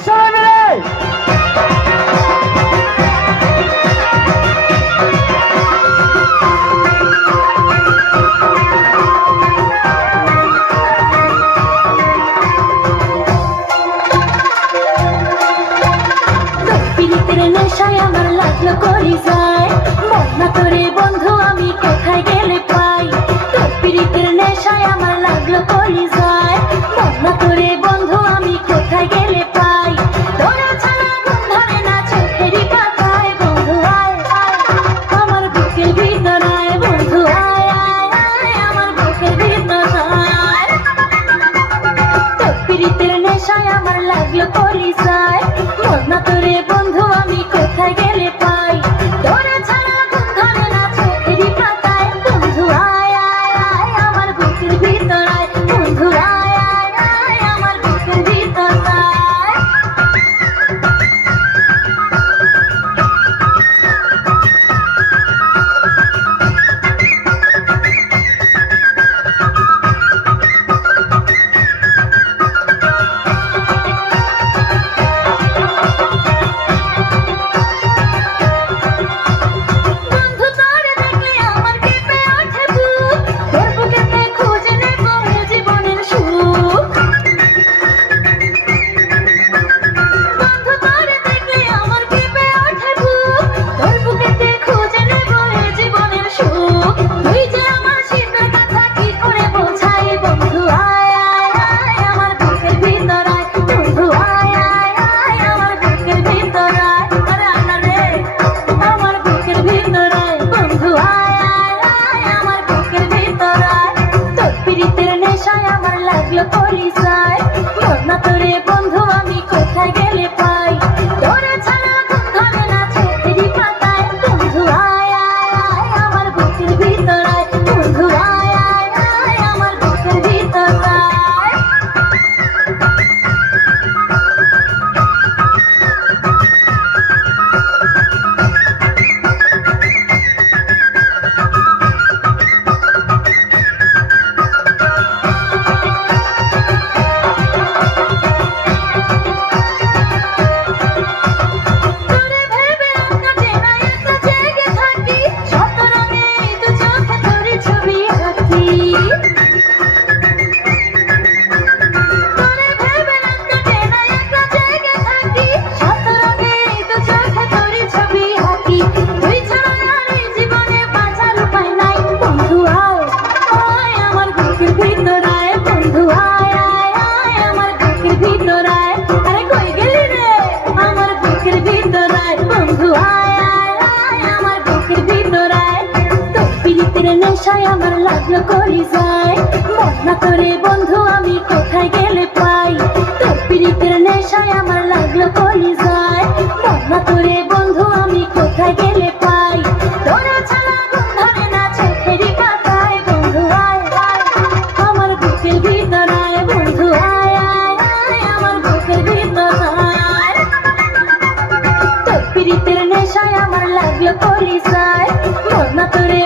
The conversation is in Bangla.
সবাই মিলে পিরিতের নেশায় আমার লাগলো কলি যায় মন না করে বন্ধু আমি কোথায় গেলে পাই তোর পিরিতের নেশায় আমার লাগলো কলি যায় মন না করে বন্ধু আমি কোথায় গেলে পাই তোরা ছাড়া ঘুম ধরে না চোখেরই পাতায় বন্ধু আয় আয় আমার বুকের ভিতর আয় বন্ধু আয় আয় আয় আমার বুকের ভিতর আয় তোর পিরিতের নেশায় আমার লাগলো কলি যায় মন না করে বন্ধু আমি কোথায় গেলে পাই তোরা ছাড়া ঘুম ধরে না চোখেরই পাতায় বন্ধু আয় আয় আয় আমার বুকের ভিতর আয় বন্ধু আয় আয় আয় আমার বুকের ভিতর আয় বন্ধু তোরে দেখলে আমার কেঁপে ওঠে বুক তোর বুকেতে খুঁজে নেব জীবনের সুখ বন্ধু তোরে দেখলে আমার কেঁপে ওঠে বুক তোর বুকেতে খুঁজে নেব জীবনের সুখ তুই যে আমার শীতের কথা কি করে বোঝাই বন্ধু আয় আয় আয় আমার বুকের ভিতর আয় বন্ধু আয় আয় আয় আমার বুকের ভিতর আয় আরে আনা রে আমার বুকের ভিতর আয় বন্ধু আয় আয় আয় আমার বুকের ভিতর আয় তোর পিরিতের নেশায় আমার লাগলো কলি যায় মন না তোরে বন্ধু আমি কোথায় গেলে পাই তোরে ছাড়া ঘুম ধরে না চোখেরই পাতায় বন্ধু আয় আয় আয় আমার বুকের ভিতর আয় বন্ধু আয় আয় আয় আমার বুকের ভিতর আয় তোরে ভেবে একা চেনা একা জেগে থাকি শত রঙে দু চোখে তোরে ছবি আঁকি তোরে ভেবে একা চেনা একা জেগে থাকি শত রঙে দু চোখে তোরে ছবি আঁকি তুই ছাড়া আর এই জীবনে বাঁচার উপায় নাই বন্ধু আয় আয় আমার বুকের ভিতর আয় বন্ধু আয় আয় আয় আমার বুকের ভিতর আয় আরে কই গেলি রে আমার বুকের ভিতর আয় বন্ধু আয় আয় আয় আমার বুকের ভিতর আয় তোর পিরিতের নেশায় আমার লাগলো কলি যায় মন না করে বন্ধু আমি কোথায় গেলে পাই তোর পিরিতের নেশায় আমার লাগলো কলি যায় মন না করে বন্ধু আমি কোথায় গেলে পাই তোরা ছাড়া ঘুম ধরে না চোখেরই পাতায় বন্ধু আয় আয় আমার বুকের ভিতর আয় বন্ধু আয় আয় আয় আমার বুকের ভিতর আয় তোর পিরিতের নেশায় আমার লাগলো কলি যায় মন না তোরে